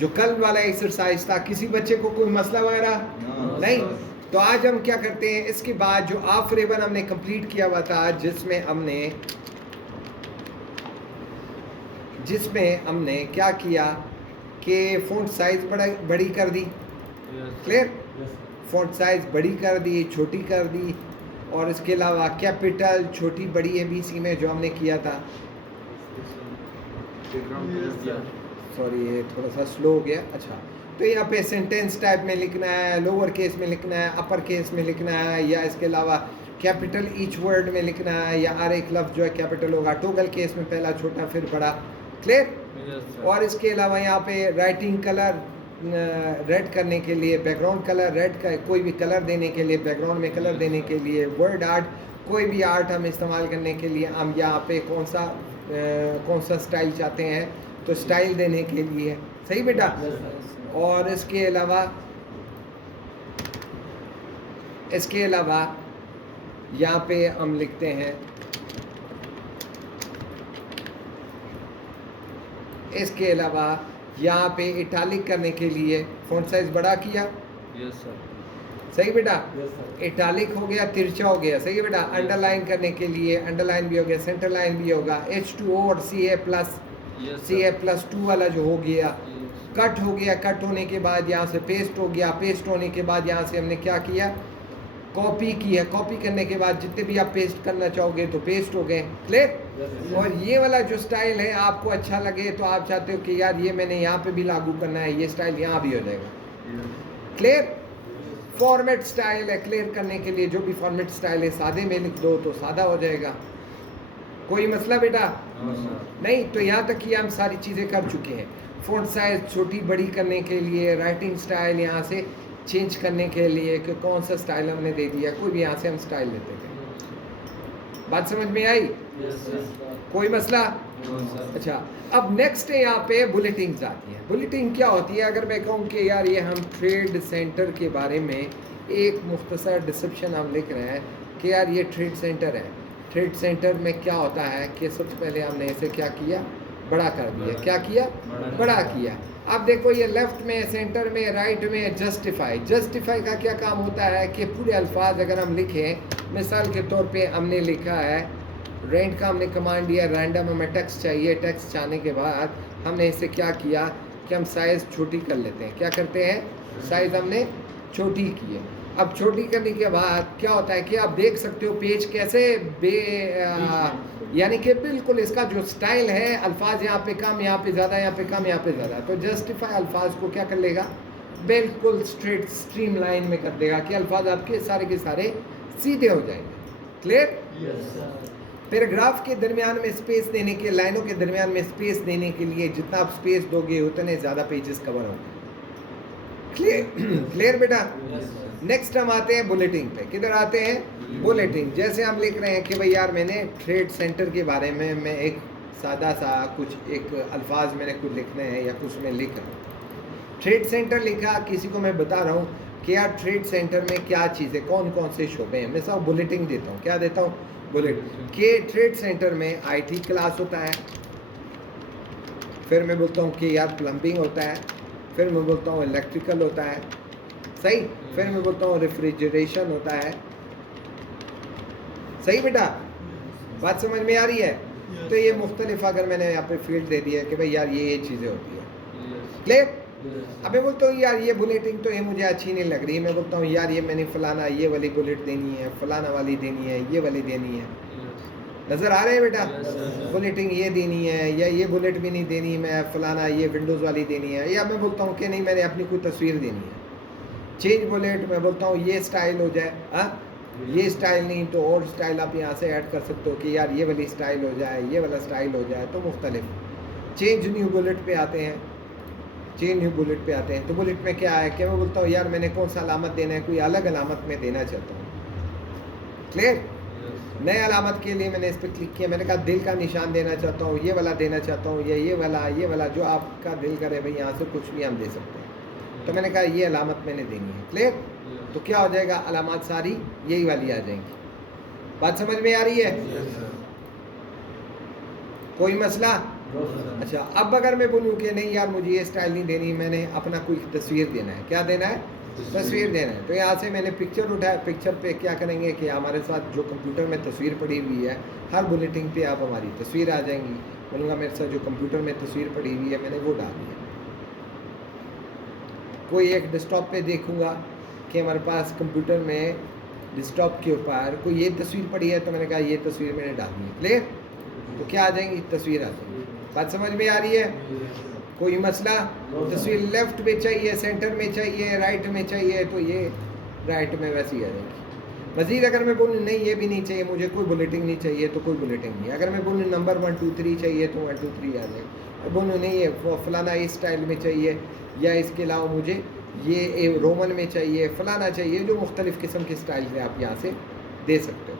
जो कल वाला एक्सरसाइज था, किसी बच्चे को कोई मसला वगैरह नहीं? तो आज हम क्या करते हैं, इसके बाद जो ऑफ रिबन हमने कंप्लीट किया हुआ था, जिसमें हमने क्या किया कि फ़ॉन्ट साइज बड़ी कर दी। क्लियर? फ़ॉन्ट साइज बड़ी कर दी, छोटी कर दी, और इसके अलावा कैपिटल छोटी बड़ी है बीसी में जो हमने किया था। सॉरी ये थोड़ा सा स्लो हो गया। अच्छा, तो यहाँ पे सेंटेंस टाइप में लिखना है, लोअर केस में लिखना है, अपर केस में लिखना है, या इसके अलावा कैपिटल ईच वर्ड में लिखना है, या हर एक लफ्ज़ जो है कैपिटल होगा। टोगल केस में पहला छोटा फिर बड़ा। क्लियर? और इसके अलावा यहाँ पे राइटिंग कलर रेड करने के लिए, बैकग्राउंड कलर रेड का, कोई भी कलर देने के लिए, बैकग्राउंड में कलर देने के लिए, वर्ड आर्ट, कोई भी आर्ट हम इस्तेमाल करने के लिए हम यहाँ पे कौन सा स्टाइल चाहते हैं तो स्टाइल देने के लिए। सही बेटा? और इसके अलावा यहाँ पे हम लिखते हैं, इसके अलावा यहाँ पे इटालिक करने के लिए फ़ॉन्ट साइज बड़ा किया। Yes sir. सही बेटा? Yes sir. इटालिक हो गया, तिरछा हो गया। सही है बेटा? अंडरलाइन करने के लिए अंडरलाइन भी हो गया, सेंटर लाइन भी होगा। H2O और CA+2 वाला जो हो गया, कट हो गया। कट होने के बाद यहाँ से पेस्ट हो गया। पेस्ट होने के बाद यहाँ से हमने क्या किया, कॉपी की है। कॉपी करने के बाद जितने भी आप पेस्ट करना चाहोगे तो पेस्ट हो गए। क्लियर? और ये वाला जो स्टाइल है आपको अच्छा लगे तो आप चाहते हो कि यार ये मैंने यहाँ पे भी लागू करना है, ये स्टाइल यहाँ भी हो जाएगा। क्लियर? फॉर्मेट स्टाइल है क्लियर करने के लिए, जो भी फॉर्मेट स्टाइल है सादे में लिख दो तो सादा हो जाएगा। कोई मसला बेटा? नहीं? तो यहाँ तक कि हम सारी चीज़ें कर चुके हैं। फ़ॉन्ट साइज छोटी बड़ी करने के लिए, राइटिंग स्टाइल यहाँ से चेंज करने के लिए कि कौन सा स्टाइल हमने दे दिया, कोई भी यहाँ से हम स्टाइल लेते थे। बात समझ में आई? कोई मसला? अच्छा, अब नेक्स्ट है यहाँ पे बुलेटिंग्स आती है। बुलेटिंग क्या होती है? अगर मैं कहूँ कि यार ये हम ट्रेड सेंटर के बारे में एक मुख्तसर डिस्क्रिप्शन हम लिख रहे हैं कि यार ये ट्रेड सेंटर है। ट्रेड सेंटर में क्या होता है कि सबसे पहले हमने इसे क्या किया, बड़ा कर दिया। क्या किया? बड़ा किया। अब देखो ये लेफ्ट में, सेंटर में, राइट में जस्टिफाई। जस्टिफाई का क्या काम होता है कि पूरे अल्फाज अगर हम लिखें, मिसाल के तौर पे हमने लिखा है रेंट का, हमने कमांड दिया रैंडम, हमें टेक्स्ट चाहिए। टेक्स्ट चाहने के बाद हमने इसे क्या किया कि हम साइज़ छोटी कर लेते हैं। क्या करते हैं? साइज़ हमने छोटी की है। अब छोटी करने के बाद क्या होता है कि आप देख सकते हो पेज कैसे यानी कि बिल्कुल इसका जो स्टाइल है, अल्फाज यहाँ पे कम, यहाँ पे ज़्यादा, यहाँ पे कम, यहाँ पे ज़्यादा। तो जस्टिफाई अल्फाज को क्या कर लेगा, बिल्कुल स्ट्रेट स्ट्रीम लाइन में कर देगा कि अल्फाज आपके सारे के सारे सीधे हो जाएंगे। क्लियर? पैराग्राफ के दरमियान में स्पेस देने के, लाइनों के दरमियान में स्पेस देने के लिए जितना आप स्पेस दोगे उतने ज़्यादा पेजेस कवर होंगे। क्लियर बेटा? नेक्स्ट हम आते हैं बुलेटिन पे। किधर आते हैं? बुलेटिन। जैसे हम लिख रहे हैं कि भाई यार मैंने ट्रेड सेंटर के बारे में मैं एक सादा सा कुछ एक अल्फाज मैंने कुछ लिखने हैं या कुछ मैं लिख रहा हूँ। ट्रेड सेंटर लिखा, किसी को मैं बता रहा हूँ कि यार ट्रेड सेंटर में क्या चीज़ है, कौन कौन से शोबे हैं। मैं सब बुलेटिन देता हूँ। क्या देता हूँ? बुलेटिन। के ट्रेड सेंटर में IT क्लास होता है, फिर मैं बोलता हूँ कि यार प्लम्बिंग होता है, फिर मैं बोलता हूँ इलेक्ट्रिकल होता है। सही? फिर मैं बोलता हूँ रेफ्रिजरेशन होता है। सही बेटा? बात समझ में आ रही है? तो ये मुख्तलिफ अगर मैंने यहाँ पे फील्ड दे दिया कि भाई यार ये चीज़ें होती है। क्लियर? अब मैं बोलता हूँ यार ये बुलेटिन तो ये मुझे अच्छी नहीं लग रही। मैं बोलता हूँ यार ये मैंने फलाना ये वाली बुलेट देनी है, फलाना वाली देनी है, ये वाली देनी है। नज़र आ रहे हैं बेटा? बुलेटिन ये देनी है या ये बुलेट भी नहीं देनी, मैं फलाना ये विंडोज़ वाली देनी है। या मैं बोलता हूँ कि नहीं मैंने अपनी कोई तस्वीर देनी है, चेंज बुलेट। मैं बोलता हूँ ये स्टाइल हो जाए, हाँ ये स्टाइल नहीं तो और स्टाइल आप यहाँ से ऐड कर सकते हो कि यार ये वाली स्टाइल हो जाए, ये वाला स्टाइल हो जाए। तो मुख्तलिफ चेंज न्यू बुलेट पे आते हैं। चेंज न्यू बुलेट पे आते हैं तो बुलेट में क्या है कि मैं बोलता हूँ यार मैंने कौन सा अलामत देना है, कोई अलग अलामत में देना चाहता हूँ। क्लियर? नए अलामत के लिए मैंने इस पर क्लिक किया, मैंने कहा दिल का निशान देना चाहता हूँ, ये वाला देना चाहता हूँ, या ये वाला जो आपका दिल करे भाई यहाँ से कुछ भी हम दे सकते हैं। तो मैंने कहा ये अलामत मैंने देनी है। क्लियर? तो क्या हो जाएगा, अलामत सारी यही वाली आ जाएंगी। बात समझ में आ रही है? कोई मसला? अच्छा, अब अगर मैं बोलूँ कि नहीं यार मुझे ये स्टाइल नहीं देनी, मैंने अपना कोई तस्वीर देना है, क्या देना है? तस्वीर देना है। तो यहाँ से मैंने पिक्चर उठाया, पिक्चर पे क्या करेंगे कि हमारे साथ जो कंप्यूटर में तस्वीर पड़ी हुई है, हर बुलेटिन पे आप हमारी तस्वीर आ जाएंगी। बोलूँगा मेरे साथ जो कंप्यूटर में तस्वीर पड़ी हुई है मैंने वो डाली है। कोई एक डेस्कटॉप पे देखूँगा कि हमारे पास कंप्यूटर में डेस्कटॉप के ऊपर कोई ये तस्वीर पड़ी है, तो मैंने कहा ये तस्वीर मैंने डाली है, क्लियर? तो क्या आ जाएंगी? तस्वीर आ जाएंगी। बात समझ में आ रही है? कोई मसला? तस्वीर लेफ्ट में चाहिए, सेंटर में चाहिए, राइट में चाहिए, तो ये राइट में वैसे ही आ जाएगी। मज़ीद अगर मैं बोलूँ नहीं ये भी नहीं चाहिए, मुझे कोई बुलेटिन नहीं चाहिए, तो कोई बुलेटिन नहीं। अगर मैं बोलूँ नंबर 1 2 3 चाहिए तो 1 2 3 आ जाएगा। और बोलूँ नहीं ये फलाना इस स्टाइल में चाहिए, या इसके अलावा मुझे ये रोमन में चाहिए, फलाना चाहिए, जो मुख्तलिफ़ किस्म के स्टाइल में आप यहाँ से दे सकते हो।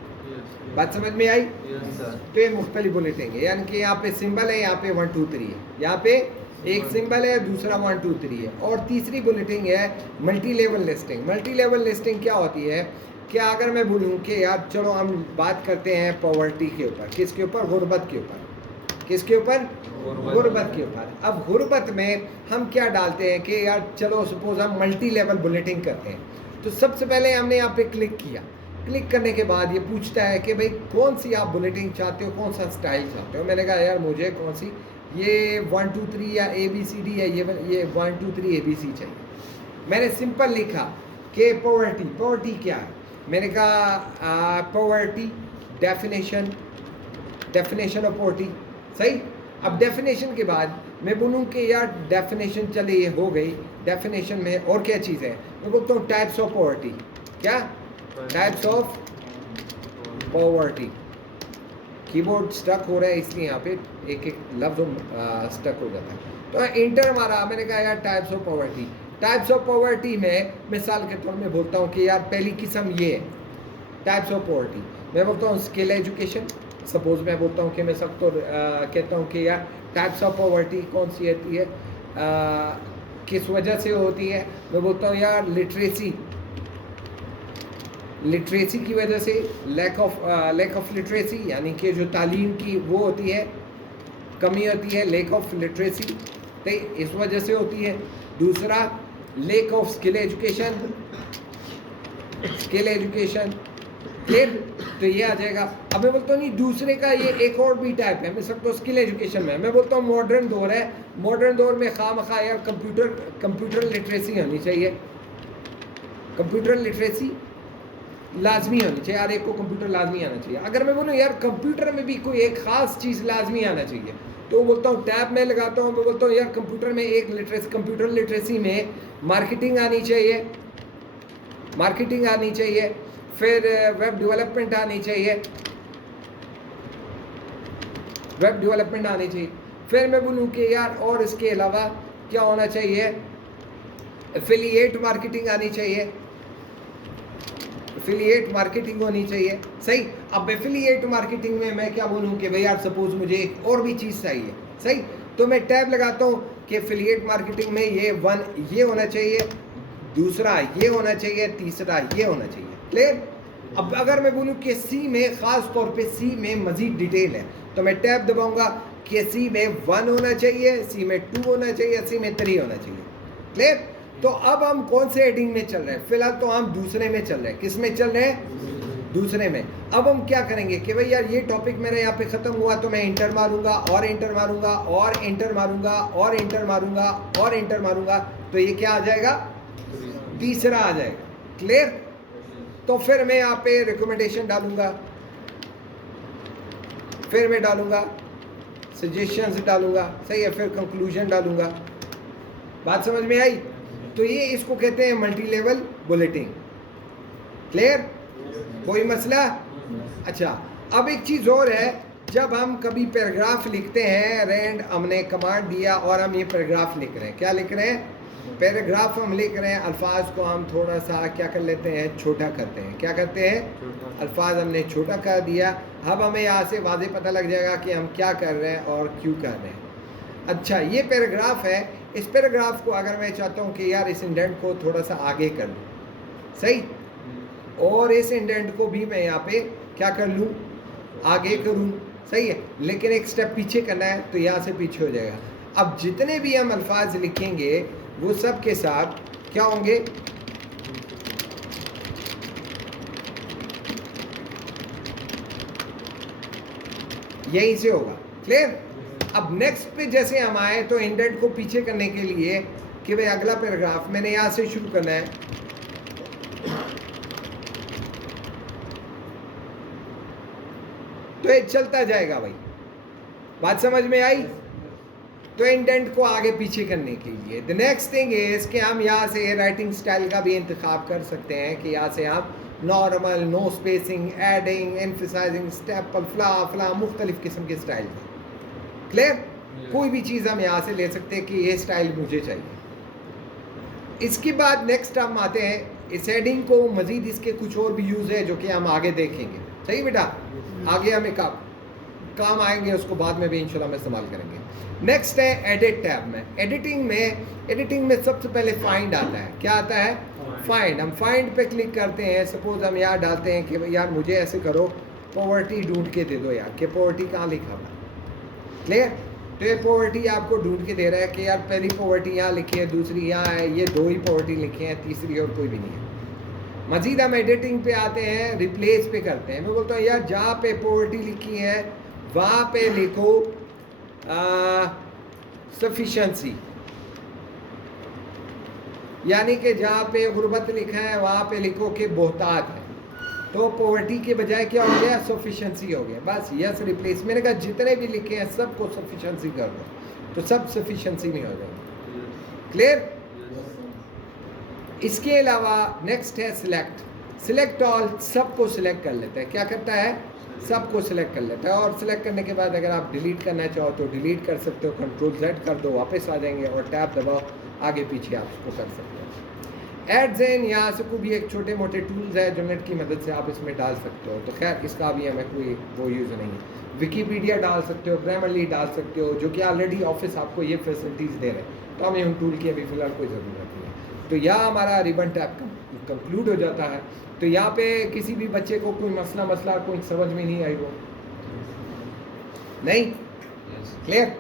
बात समझ में आई? तो ये मुख्तलिफ बुलेटिन है, यानी कि यहाँ पे सिंबल है, यहाँ पे 1 2 3 है, यहाँ पे एक सिंबल है, दूसरा 1 2 3 है। और तीसरी बुलेटिन है multi level listing. Multi level listing क्या होती है कि अगर मैं बोलूँ कि यार चलो हम बात करते हैं पॉवर्टी के ऊपर, किसके ऊपर? गुर्बत के ऊपर। किसके ऊपर? गुर्बत के ऊपर। अब गुर्बत में हम क्या डालते हैं कि यार चलो सपोज हम मल्टी लेवल बुलेटिन करते हैं, तो सबसे पहले हमने यहाँ पे क्लिक किया। क्लिक करने के बाद ये पूछता है कि भाई कौन सी आप बुलेटिन चाहते हो, कौन सा स्टाइल चाहते हो। मैंने कहा यार मुझे कौन सी, ये 1 2 3 या ABCD या ये 1 2 3 ABC चाहिए। मैंने सिंपल लिखा कि पॉवर्टी। पॉवर्टी क्या है? मैंने कहा poverty definition, definition of poverty. सही। अब डेफिनेशन के बाद मैं बोलूँ कि यार डेफिनेशन चले ये हो गई, डेफिनेशन में और क्या चीज़ है? मैं बोलता हूँ टाइप्स ऑफ पॉवर्टी। क्या? Types of poverty. Keyboard stuck हो रहा है इसलिए यहाँ पे एक एक लफ्ज़ स्टक हो जाता है। तो इंटर मारा, मैंने कहा यार types of poverty. Types of poverty में मिसाल के तौर में बोलता हूँ कि यार पहली किस्म ये है टाइप्स ऑफ पॉवर्टी। मैं बोलता हूँ स्किल एजुकेशन। सपोज मैं बोलता हूँ कि मैं सबको कहता हूँ कि यार टाइप्स ऑफ पॉवर्टी कौन सी होती है, किस वजह से होती है। मैं बोलता हूँ यार लिटरेसी, लिटरेसी की वजह से, लैक ऑफ लिटरेसी यानी कि जो तालीम की वो होती है, कमी होती है, लैक ऑफ लिटरेसी, तो इस वजह से होती है। दूसरा lack of skill education, skill education, clear? तो ये आ जाएगा। अब मैं बोलता हूँ नहीं दूसरे का ये एक और भी टाइप है, मैं सकता हूँ स्किल एजुकेशन में। मैं बोलता हूँ मॉडर्न दौर है, मॉडर्न दौर में खामखा यार कंप्यूटर लिटरेसी होनी चाहिए, कंप्यूटर लिटरेसी लाजमी होनी चाहिए। यार एक को कंप्यूटर लाजमी आना चाहिए। अगर मैं बोलूँ यार कंप्यूटर में भी कोई एक ख़ास चीज़ लाजमी आना चाहिए, तो बोलता हूँ टैब में लगाता हूँ। मैं बोलता हूँ यार कंप्यूटर में एक लिटरेसी, कंप्यूटर लिटरेसी में मार्केटिंग आनी चाहिए, मार्केटिंग आनी चाहिए, फिर वेब डेवलपमेंट आनी चाहिए, वेब डेवलपमेंट आनी चाहिए। फिर मैं बोलूँ कि यार और इसके अलावा क्या होना चाहिए, एफिलिएट मार्केटिंग आनी चाहिए, एफिलिएट मार्केटिंग होनी चाहिए। सही। अब एफिलिएट मार्केटिंग में मैं क्या बोलूँ कि भाई यार सपोज मुझे एक और भी चीज़ चाहिए। सही। तो मैं टैब लगाता हूँ कि एफिलिएट मार्केटिंग में ये 1 ये होना चाहिए, दूसरा ये होना चाहिए, तीसरा ये होना चाहिए। क्लियर? अब अगर मैं बोलूँ कि सी में ख़ास तौर पे सी में मज़ीद डिटेल है, तो मैं टैब दबाऊंगा कि सी में 1 होना चाहिए, सी में 2 होना चाहिए, सी में 3 होना चाहिए। क्लियर? तो अब हम कौन से हेडिंग में चल रहे हैं? फिलहाल तो हम दूसरे में चल रहे हैं। किस में चल रहे हैं? दूसरे में। अब हम क्या करेंगे कि भाई यार ये टॉपिक मेरा यहाँ पे ख़त्म हुआ, तो मैं इंटर मारूंगा और इंटर मारूंगा और इंटर मारूंगा और इंटर मारूंगा और इंटर मारूंगा, तो ये क्या आ जाएगा? तीसरा आ जाएगा। क्लियर? तो फिर मैं यहाँ पे रिकमेंडेशन डालूंगा, फिर मैं डालूंगा सजेशंस डालूंगा। सही है। फिर कंक्लूजन डालूंगा। बात समझ में आई? तो ये इसको कहते हैं मल्टी लेवल बुलेटिन। क्लियर? कोई मसला? अच्छा, अब एक चीज़ और है, जब हम कभी पैराग्राफ लिखते हैं, रैंड हमने कमांड दिया और हम ये पैराग्राफ लिख रहे हैं, क्या लिख रहे हैं? पैराग्राफ हम लिख रहे हैं। अल्फाज को हम थोड़ा सा क्या कर लेते हैं? छोटा करते हैं। क्या करते हैं? अल्फाज हमने छोटा कर दिया। अब हमें यहाँ से वाज़े पता लग जाएगा कि हम क्या कर रहे हैं और क्यों कर रहे हैं। अच्छा, ये पैराग्राफ है। इस पैराग्राफ को अगर मैं चाहता हूँ कि यार इस इंडेंट को थोड़ा सा आगे कर लूँ, सही, और इस इंडेंट को भी मैं यहाँ पे क्या कर लूँ? आगे करूँ। सही है, लेकिन एक स्टेप पीछे करना है तो यहाँ से पीछे हो जाएगा। अब जितने भी हम अल्फाज लिखेंगे वो सब के साथ क्या होंगे, यहीं से होगा। क्लियर? अब नेक्स्ट पे जैसे हम आए तो इंडेंट को पीछे करने के लिए कि भाई अगला पैराग्राफ मैंने यहां से शुरू करना है, तो ये चलता जाएगा भाई। बात समझ में आई? तो इंडेंट को आगे पीछे करने के लिए द नेक्स्ट थिंग इज कि हम यहाँ से राइटिंग स्टाइल का भी इंतखाब कर सकते हैं कि यहाँ से आप normal, no spacing, adding, emphasizing, staple, फला मुख्तलिफ किस्म के स्टाइल। क्लियर? कोई भी चीज़ हम यहाँ से ले सकते हैं कि ये स्टाइल मुझे चाहिए। इसके बाद नेक्स्ट हम आते हैं इस हेडिंग को, मजीद इसके कुछ और भी यूज़ है जो कि हम आगे देखेंगे। सही बेटा? आगे हम एक काम आएंगे, उसको बाद में भी इंशाल्लाह हम इस्तेमाल करेंगे। नेक्स्ट है एडिट टैब में। एडिटिंग में सबसे पहले फाइंड आता है। क्या आता है? फाइंड। हम फाइंड पे क्लिक करते हैं। सपोज हम यहाँ डालते हैं कि यार मुझे ऐसे करो, पॉवर्टी ढूंढ के दे दो यार, कि पॉवर्टी कहाँ लिखा हुआ। क्लियर? तो ये पॉवर्टी आपको ढूंढ के दे रहा है कि यार पहली पॉवर्टी यहाँ लिखी है, दूसरी यहाँ है, ये 2 ही पॉवर्टी लिखी हैं, तीसरी और कोई भी नहीं है। मजीद हम एडिटिंग पे आते हैं, रिप्लेस पे करते हैं। मैं बोलता हूँ यार जहाँ पे पॉवर्टी लिखी है वहाँ पे लिखो सफिशेंसी, यानी कि जहाँ पे गुर्बत लिखा है वहाँ पे लिखो कि बोहतात है। तो पॉवर्टी के बजाय क्या हो गया? सफिशेंसी हो गया। बस यस रिप्लेस। मैंने कहा जितने भी लिखे हैं सबको सफिशेंसी कर दो, तो सब सफिशेंसी में हो जाएंगे। क्लियर? इसके अलावा नेक्स्ट है सिलेक्ट ऑल। सबको सिलेक्ट कर लेता है। क्या करता है? सबको सिलेक्ट कर लेता है। और सिलेक्ट करने के बाद अगर आप डिलीट करना चाहो तो डिलीट कर सकते हो, Ctrl+Z कर दो, वापस आ जाएंगे, और टैब दबाओ, आगे पीछे आप उसको कर सकते हो। एड्स इन, यहाँ से कोई भी एक छोटे मोटे टूल्स है जो नेट की मदद से आप इसमें डाल सकते हो। तो खैर इसका भी हमें कोई वो यूज़ नहीं है। विकीपीडिया डाल सकते हो, ग्रामरली डाल सकते हो, जो कि ऑलरेडी ऑफिस आपको ये फैसिलिटीज़ दे रहे हैं। तो हमें उन टूल की अभी फ़िलहाल कोई ज़रूरत नहीं है। तो यहाँ हमारा रिबन टैब कंक्लूड हो जाता है। तो यहाँ पे किसी भी बच्चे को कोई मसला कोई समझ में नहीं आई हो नहीं? क्लियर?